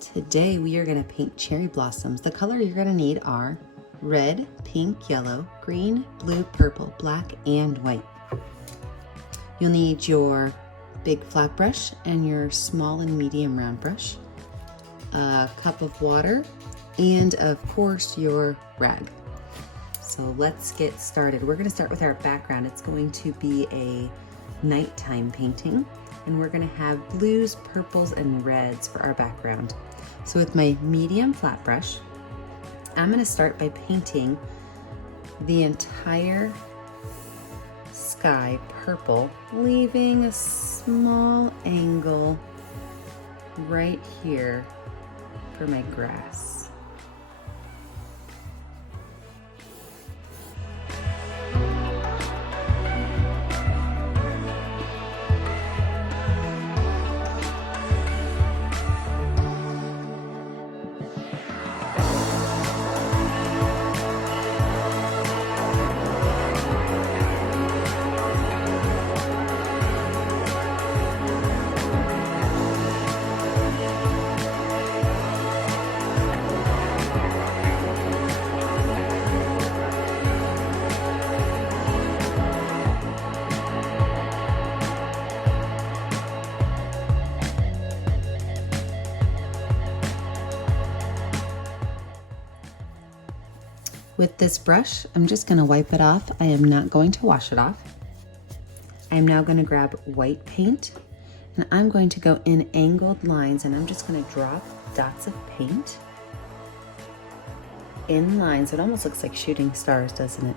Today we are going to paint cherry blossoms. The color you're going to need are red, pink, yellow, green, blue, purple, black, and white. You'll need your big flat brush and your small and medium round brush, a cup of water, and of course your rag. So let's get started. We're going to start with our background. It's going to be a nighttime painting, and we're going to have blues, purples, and reds for our background. So with my medium flat brush, I'm going to start by painting the entire sky purple, leaving a small angle right here for my grass. With this brush, I'm just going to wipe it off. I am not going to wash it off. I'm now going to grab white paint, and I'm going to go in angled lines, and I'm just going to drop dots of paint in lines. It almost looks like shooting stars, doesn't it?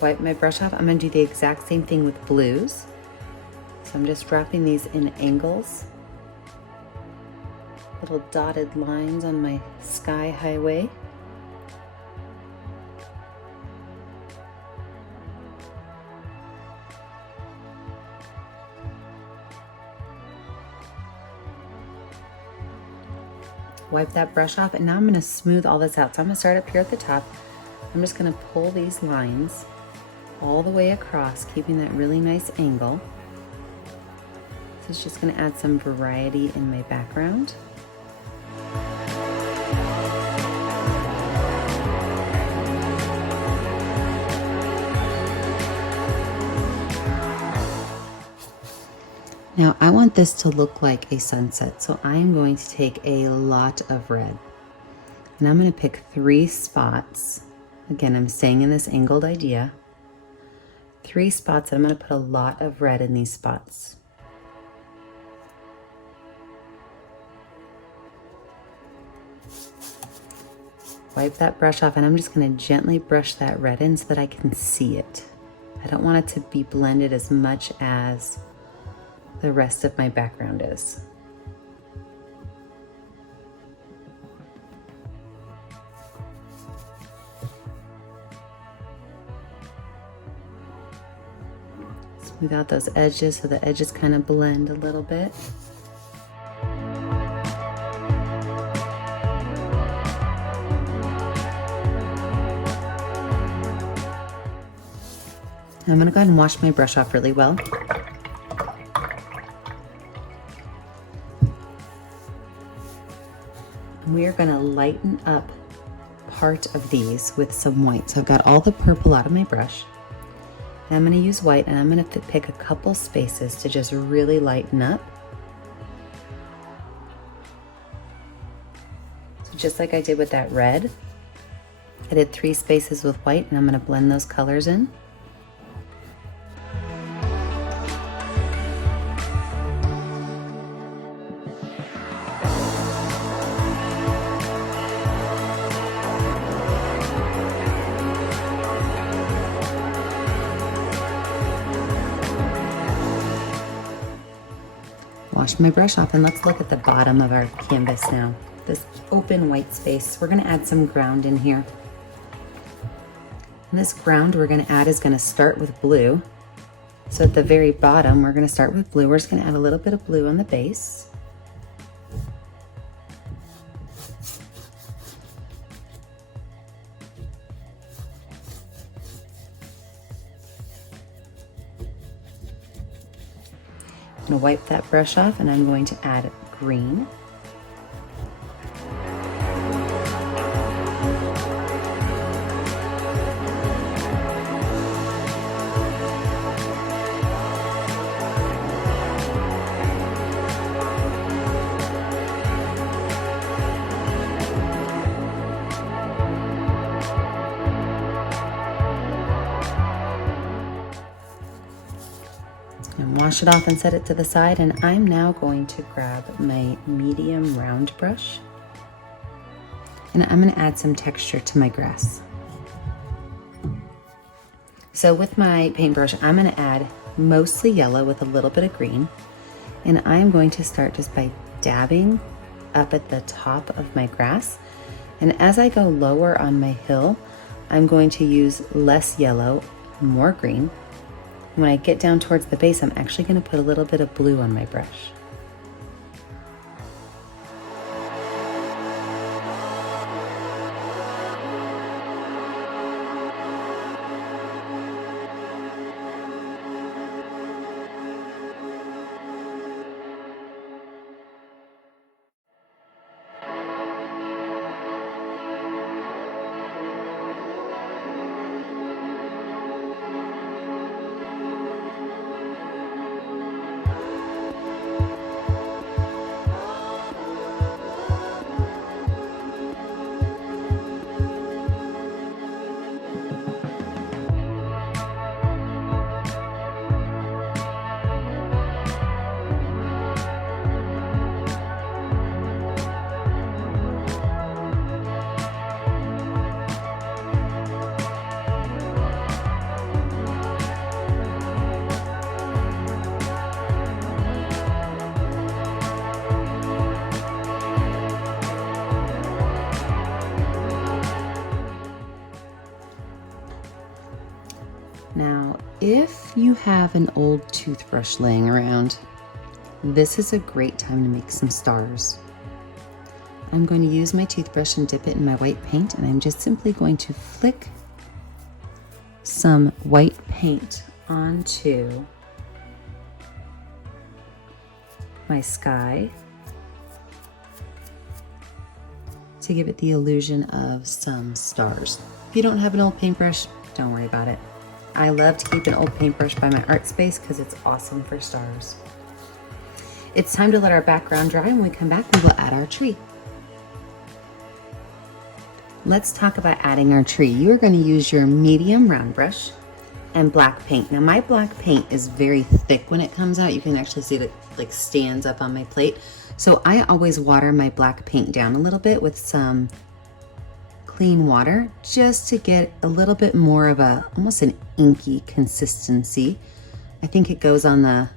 Wipe my brush off. I'm going to do the exact same thing with blues. So I'm just dropping these in angles, little dotted lines on my sky highway. Wipe that brush off, and now I'm going to smooth all this out. So I'm going to start up here at the top. I'm just going to pull these lines all the way across, keeping that really nice angle. So it's just going to add some variety in my background. Now I want this to look like a sunset, so I'm going to take a lot of red. And I'm going to pick 3 spots. Again, I'm staying in this angled idea. 3 spots, and I'm going to put a lot of red in these spots. Wipe that brush off, and I'm just going to gently brush that red in so that I can see it. I don't want it to be blended as much as the rest of my background is. Smooth out those edges so the edges kind of blend a little bit. I'm going to go ahead and wash my brush off really well. And we are going to lighten up part of these with some white. So I've got all the purple out of my brush. And I'm going to use white, and I'm going to pick a couple spaces to just really lighten up. So just like I did with that red, I did 3 spaces with white, and I'm going to blend those colors in. Wash my brush off, and let's look at the bottom of our canvas now. This open white space. We're going to add some ground in here. And this ground we're going to add is going to start with blue. So at the very bottom, we're going to start with blue. We're just going to add a little bit of blue on the base. going to wipe that brush off and I'm going to add green. And wash it off and set it to the side, and I'm now going to grab my medium round brush and I'm going to add some texture to my grass. So with my paintbrush, I'm going to add mostly yellow with a little bit of green, and I'm going to start just by dabbing up at the top of my grass, and as I go lower on my hill, I'm going to use less yellow, more green. When I get down towards the base, I'm actually going to put a little bit of blue on my brush. Now, if you have an old toothbrush laying around, this is a great time to make some stars. I'm going to use my toothbrush and dip it in my white paint, and I'm just simply going to flick some white paint onto my sky to give it the illusion of some stars. If you don't have an old paintbrush, don't worry about it. I love to keep an old paintbrush by my art space because it's awesome for stars. It's time to let our background dry. When we come back, we will add our tree. Let's talk about adding our tree. You are going to use your medium round brush and black paint. Now my black paint is very thick when it comes out. You can actually see that it like stands up on my plate. So I always water my black paint down a little bit with some clean water just to get a little bit more of a almost an inky consistency. I think it goes on the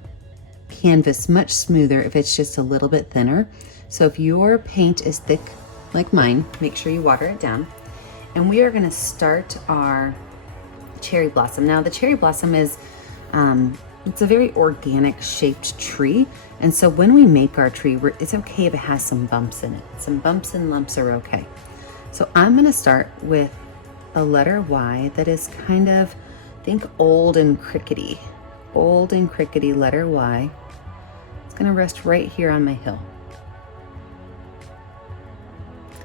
canvas much smoother if it's just a little bit thinner. So if your paint is thick like mine, make sure you water it down. And we are going to start our cherry blossom. Now the cherry blossom is it's a very organic shaped tree, and so when we make our tree, it's okay if it has some bumps in it. Some bumps and lumps are okay. So I'm going to start with a letter Y that is kind of, think old and crickety. Old and crickety letter Y. It's going to rest right here on my hill.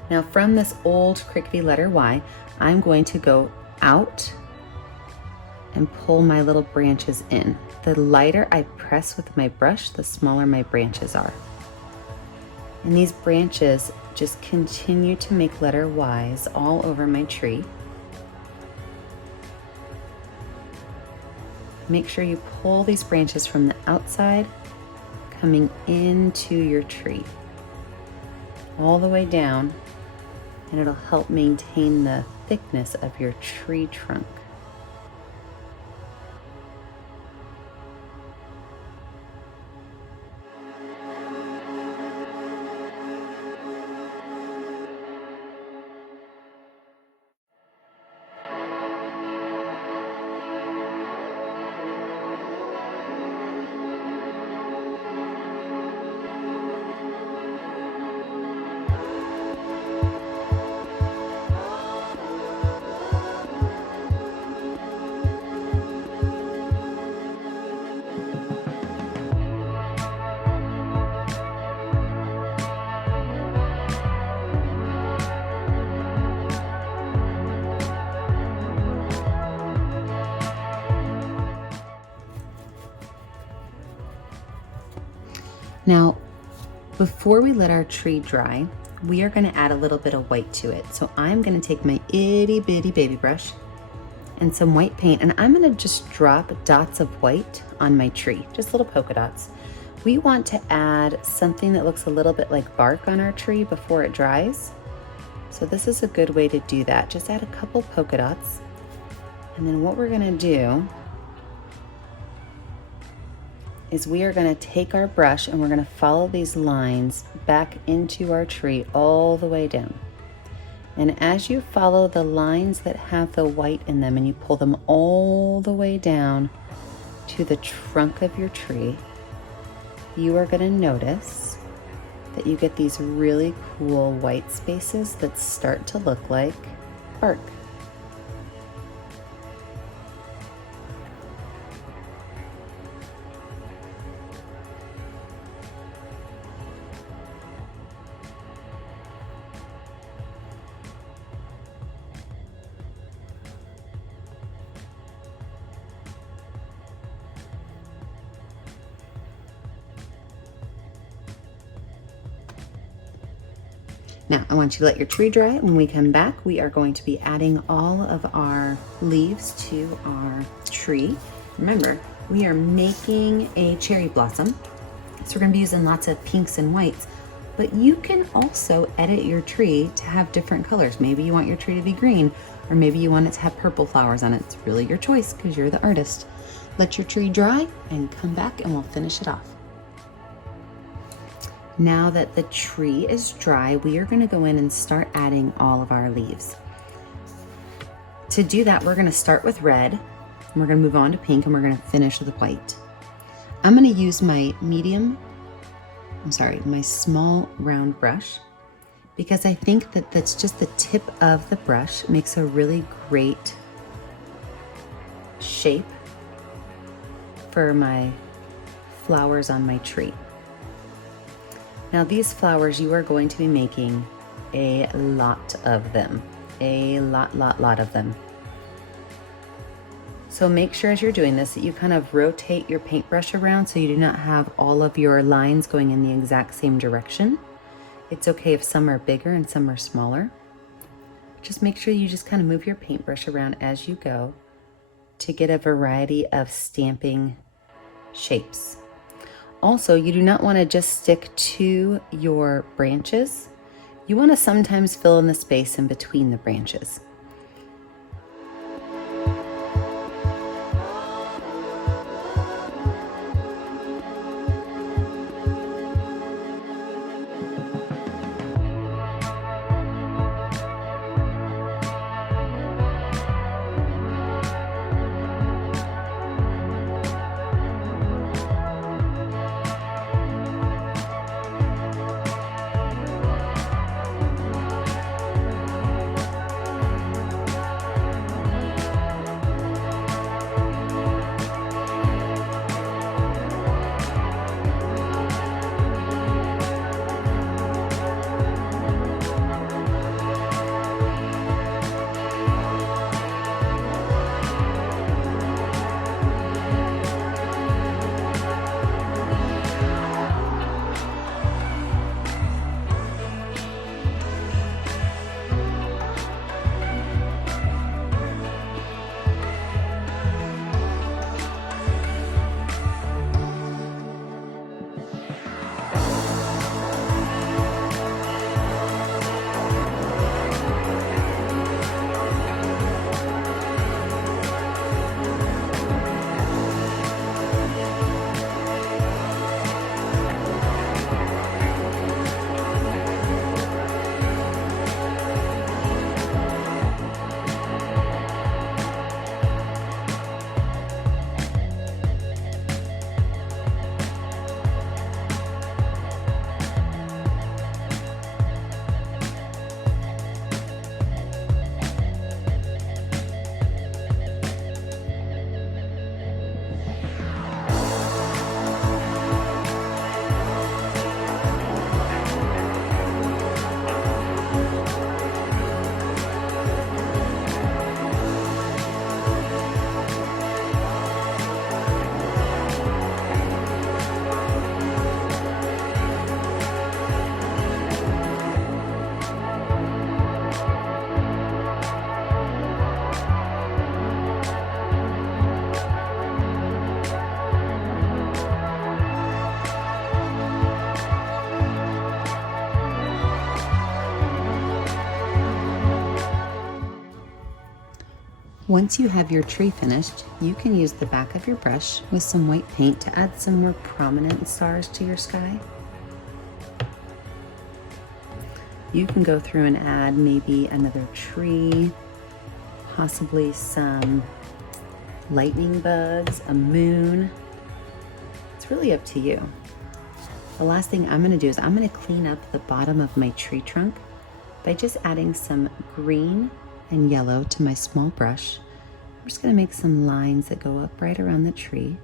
Now from this old crickety letter Y, I'm going to go out and pull my little branches in. The lighter I press with my brush, the smaller my branches are. And these branches just continue to make letter Ys all over my tree. Make sure you pull these branches from the outside, coming into your tree, all the way down, and it'll help maintain the thickness of your tree trunk. Now, before we let our tree dry, we are going to add a little bit of white to it. So I'm going to take my itty bitty baby brush and some white paint, and I'm going to just drop dots of white on my tree, just little polka dots. We want to add something that looks a little bit like bark on our tree before it dries. So this is a good way to do that. Just add a couple polka dots. And then what we're going to do is we are going to take our brush and we're going to follow these lines back into our tree all the way down. And as you follow the lines that have the white in them and you pull them all the way down to the trunk of your tree, you are going to notice that you get these really cool white spaces that start to look like bark. Now, I want you to let your tree dry. When we come back, we are going to be adding all of our leaves to our tree. Remember, we are making a cherry blossom, so we're going to be using lots of pinks and whites, but you can also edit your tree to have different colors. Maybe you want your tree to be green, or maybe you want it to have purple flowers on it. It's really your choice because you're the artist. Let your tree dry and come back and we'll finish it off. Now that the tree is dry, we are going to go in and start adding all of our leaves. To do that, we're going to start with red, and we're going to move on to pink, and we're going to finish with white. I'm going to use my my small round brush, because I think that that's just the tip of the brush makes a really great shape for my flowers on my tree. Now these flowers, you are going to be making a lot of them, a lot of them. So make sure as you're doing this that you kind of rotate your paintbrush around so you do not have all of your lines going in the exact same direction. It's okay if some are bigger and some are smaller. Just make sure you just kind of move your paintbrush around as you go to get a variety of stamping shapes. Also, you do not want to just stick to your branches. You want to sometimes fill in the space in between the branches. Once you have your tree finished, you can use the back of your brush with some white paint to add some more prominent stars to your sky. You can go through and add maybe another tree, possibly some lightning bugs, a moon. It's really up to you. The last thing I'm going to do is I'm going to clean up the bottom of my tree trunk by just adding some green and yellow to my small brush. I'm just going to make some lines that go up right around the tree.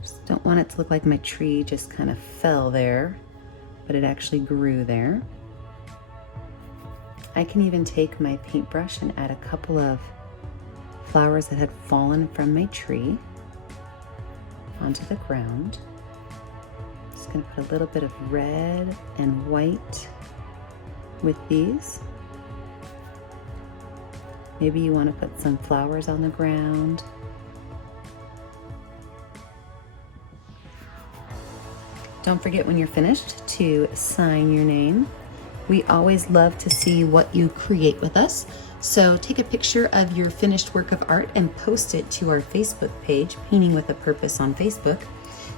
Just don't want it to look like my tree just kind of fell there, but it actually grew there. I can even take my paintbrush and add a couple of flowers that had fallen from my tree onto the ground. Just going to put a little bit of red and white with these. Maybe you want to put some flowers on the ground. Don't forget when you're finished to sign your name. We always love to see what you create with us. So take a picture of your finished work of art and post it to our Facebook page, Painting with a Purpose on Facebook.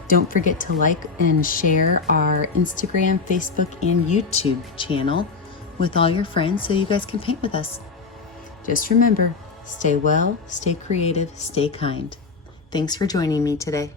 Don't forget to like and share our Instagram, Facebook, and YouTube channel with all your friends so you guys can paint with us. Just remember, stay well, stay creative, stay kind. Thanks for joining me today.